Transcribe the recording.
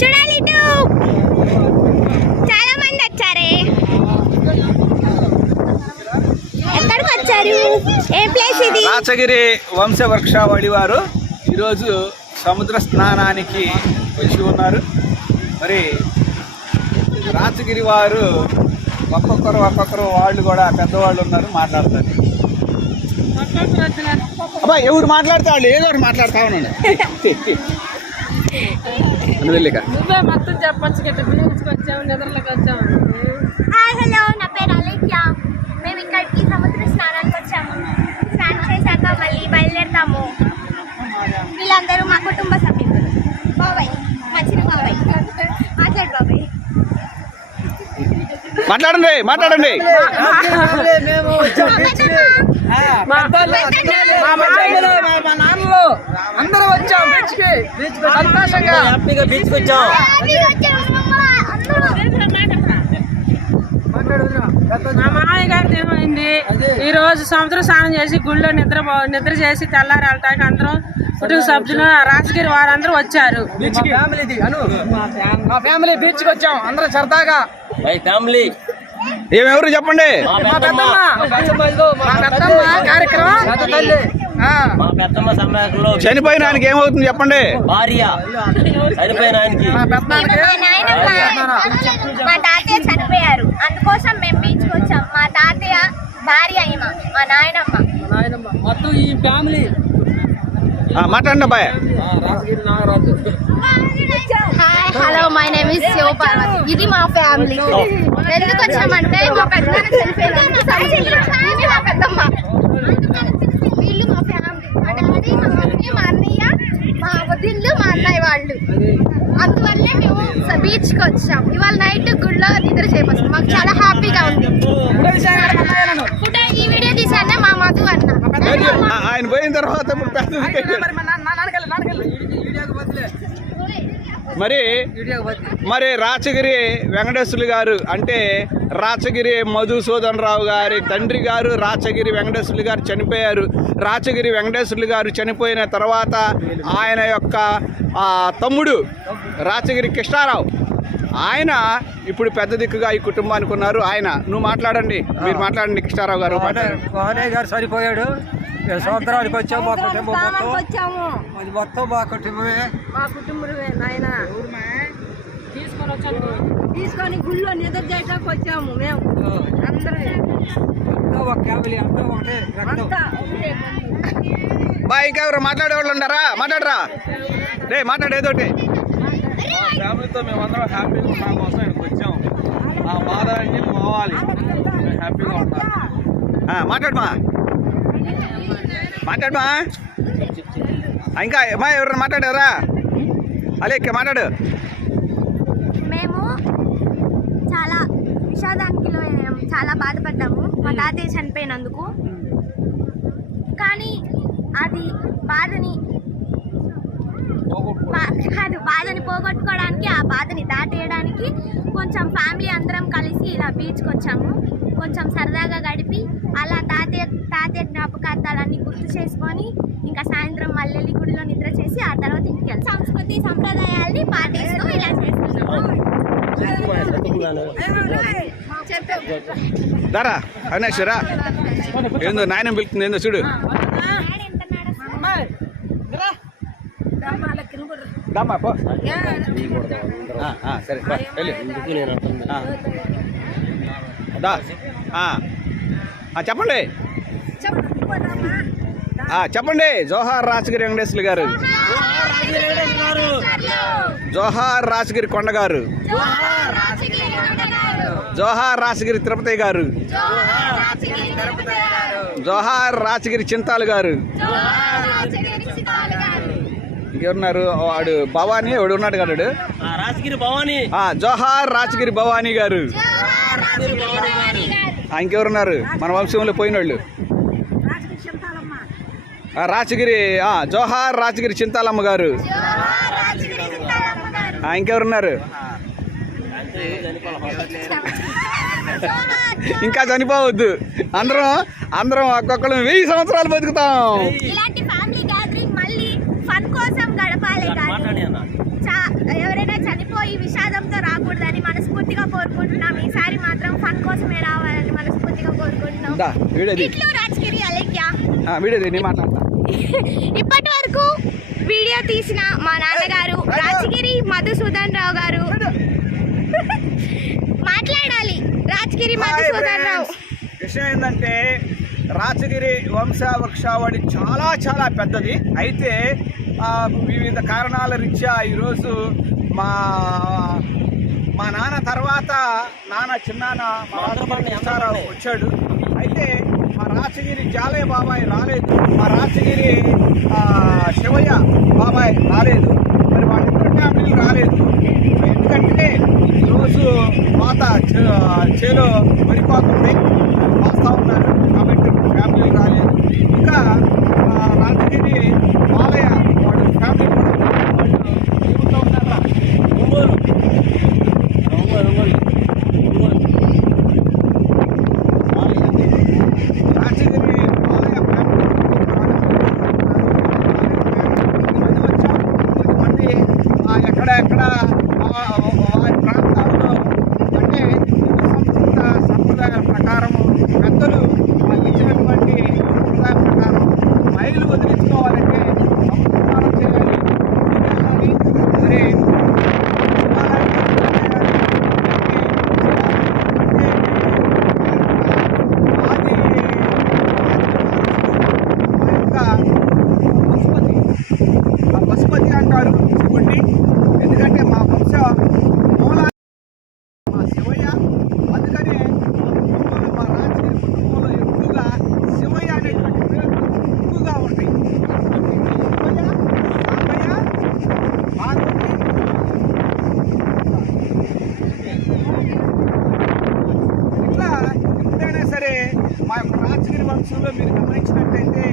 చూడాలి ఇటు చాలా మంది వచ్చారే. ఎక్కడికి వచ్చారు? ఏ ప్లేస్ ఇది? రాచగిరి వంశవృక్షావళి వారు ఈరోజు సముద్ర స్నానానికి వచ్చి ఉన్నారు. మరి రాచగిరి వారు ఒక్కొక్కరు వాళ్ళు కూడా పెద్దవాళ్ళు ఉన్నారు, మాట్లాడతారు. అబ్బా ఎవరు మాట్లాడితే వాళ్ళు ఏదో ఒకటి మాట్లాడుతా ఉన్నాడు. నువ్వే మొత్తం చెప్పచ్చు కదా. బీచ్కి వచ్చాము, నిద్రలోకి వచ్చాము. హలో, నా పేరు అలేఖ్య. మేము ఇక్కడికి సముద్ర స్నానానికి వచ్చాము. స్నానం చేశాక మళ్ళీ బయలుదేరుతాము. వీళ్ళందరూ మా కుటుంబ సభ్యులు. బాబాయ్, మంచిది బాబాయ్. మాట్లాడు బాబాయ్. మాట్లాడండి. మా నాన్నలు అందరూ వచ్చాం బీచ్కి. సంతోషంగా హ్యాపీగా బీచ్కి వచ్చాం. మా మామయ్య గారిది ఏమైంది, ఈ రోజు సముద్రం స్నానం చేసి గుళ్ళో నిద్ర చేసి తెల్లారి వెళ్ళటానికి అందరం కుటుంబ సభ్యులు రాజగిరి వారందరూ వచ్చారు. మా ఫ్యామిలీ బీచ్ కి వచ్చాం అందరం సరదాగా. ఫ్యామిలీ ఏమెవరు చెప్పండి. మా పెద్దమ్మ కార్యక్రమం. చనిపోయిన ఆయనకి ఏమవుతుంది చెప్పండి. మా తాతయ్య చనిపోయారు, అందుకోసం మేము బీచ్కి వచ్చాం. మా తాతయ్య భార్య అయిమ, మా నాయనమ్మ మొత్తం ఈ ఫ్యామిలీ. మాట్లాడండి అబ్బాయి. Hello, my name is Shiva Parvathi. ఇది మా ఫ్యామిలీ. ఎందుకు వచ్చామంటే మా పెద్దనాన్న చనిపోయారు, మా పెద్దమ్మ. వీళ్ళు మా ఫ్యామిలీ. మా డాడీ, మా మమ్మీ, మా అన్నయ్య, మా వదిళ్ళు, మా అన్నయ్య వాళ్ళు. అందువల్లే మేము బీచ్కి వచ్చాం. ఇవాళ నైట్ గుళ్ళో నిద్ర చేయవచ్చు. మాకు చాలా హ్యాపీగా ఉంది. ఈ వీడియో తీసానే మా మధు అన్న. ఆయన పోయిన తర్వాత మరి రాచగిరి వెంకటేశ్వర్లు గారు అంటే రాచగిరి మధుసూదన్ రావు గారి తండ్రి గారు రాచగిరి వెంకటేశ్వర్లు గారు చనిపోయారు. రాచగిరి వెంకటేశ్వర్లు గారు చనిపోయిన తర్వాత ఆయన యొక్క తమ్ముడు రాచగిరి కృష్ణారావు ఆయన ఇప్పుడు పెద్ద దిక్కుగా ఈ కుటుంబానికి ఉన్నారు. నువ్వు మాట్లాడండి, మీరు మాట్లాడండి. కృష్ణారావు గారు గారు చనిపోయాడు. సంవత్సరానికి వచ్చాము. మా కుటుంబం అది మొత్తం మా కుటుంబమే నాయన. తీసుకొని గుళ్ళో నిద్ర చేయడానికి వచ్చాము మేము అందరం. ఇంకా ఎవరు మాట్లాడేవాళ్ళు ఉన్నారా? మాట్లాడరా రే, మాట్లాడేదోటి. ఫ్యామిలీతో మేమందరం హ్యాపీగా ఉండడం కోసం ఇక్కడికి వచ్చాము. ఆ బాధ అన్ని పోవాలి, హ్యాపీగా ఉంటాం. మాట్లాడమా ఇంకా ఎవరైనా మాట్లాడారా? అలేఖ్య మాట్లాడు. మేము చాలా విషాదానికి లోనయ్యాము, చాలా బాధపడ్డాము మా తాతయ్య చనిపోయినందుకు. కానీ అది బాధని పోగొట్టుకోవడానికి, ఆ బాధని దాటేయడానికి కొంచెం ఫ్యామిలీ అందరం కలిసి ఇలా బీచ్కి వచ్చాము. కొంచెం సరదాగా గడిపి అలా తాతయ్య జ్ఞాపకార్థాలన్నీ గుర్తు చేసుకొని ఇంకా సాయంత్రం మల్లెల్లి గుడిలో నిద్ర చేసి ఆ తర్వాత ఇంటికి వెళ్తాం. సంస్కృతి సంప్రదాయాల్ని పాటిస్తూ ఇలా చేస్తున్నాము. దారా అవినాశ్వరా ఏందో నాయన పిలుస్తుంది, ఏందో చూడు. సరే చెప్పండి. చెప్పండి. జోహార్ రాచగిరి వెంకటేశ్వర్లు గారు, జోహార్ రాచగిరి కొండ గారు, జోహార్ రాచగిరి తిరుపతి గారు, జోహార్ రాచగిరి చింతాలు గారు. ఇంకెవరున్నారు? వాడు భవానీ ఎవడు ఉన్నాడు కదా, జోహార్ రాచగిరి భవానీ గారు. ఇంకెవరున్నారు మన వంశంలో పోయినోళ్ళు? రాచగిరి జోహార్ రాచగిరి చింతాలమ్మ గారు. ఇంకెవరున్నారు? ఇంకా చనిపోవద్దు, అందరం ఒక్కొక్కరు 1000 సంవత్సరాలు బతుకుతాం. ఇలాంటి ఫ్యామిలీ గ్యాదరింగ్ మళ్ళీ ఫన్ కోసం గడపాలి. కోరుకుంటున్నాం. ఈసారి మాత్రం ఫన్ కోసమే రావాలని మనస్ఫూర్తిగా కోరుకుంటున్నాం. ఇట్లు రాజగిరి అలేఖ్య. నేను మాట్లాడతా. ఇప్పటి వరకు వీడియో తీసిన మా నాన్నగారు రాజగిరి మధుసూదన్ రావు గారు. మాట్లాడాలి రాజగిరి మధుసూదన్ రావు. విషయం ఏంటంటే రాచగిరి వంశవృక్షావళి చాలా చాలా పెద్దది. అయితే వివిధ కారణాల రీత్యా ఈరోజు మా నాన్న తర్వాత చిన్నాన్న మా రాజగిరి వచ్చాడు. అయితే మా రాచగిరి జాలయ్య బాబాయ్ రాలేదు, మా రాచగిరి శివయ్య బాబాయ్ రాలేదు, మరి వాళ్ళిద్దరు ఫ్యామిలీలు రాలేదు. ఎందుకంటే ఈరోజు పాత చేలో పడిపోతుంది వస్తూ ఉన్నారు కాబట్టి ఫ్యామిలీ రాలేదు. ఇంకా రాజగిరి బాలయ్య వాడు ఫ్యామిలీ కూడా వాళ్ళు చెబుతూ ఉన్నారా రాజగిరి బాలయ్య ఫ్యామిలీ కొంతమంది ఎక్కడెక్కడ వారి ప్రాంతాల్లో అంటే సంప్రదాయాల ప్రకారం పెద్దలు ఇచ్చినటువంటి సంప్రదాయం ప్రకారం మైలు వదిలించుకోవాలంటే సంస్కారం చేయాలి. మరి పశుపతి అంటారు శివుడిని. ఎందుకంటే మా వంశ మూల మా శివయ్య, అందుకనే మా రాజకీయ కుటుంబంలో ఎక్కువగా శివయ్య అనేటువంటి పేర్లు ఎక్కువగా ఉంటాయి. శివయ్య, రామయ్య, పార్వతి, ఇట్లా ఎప్పుడైనా సరే మా యొక్క రాజగిరి వంశంలో మీరు గమనించినట్టయితే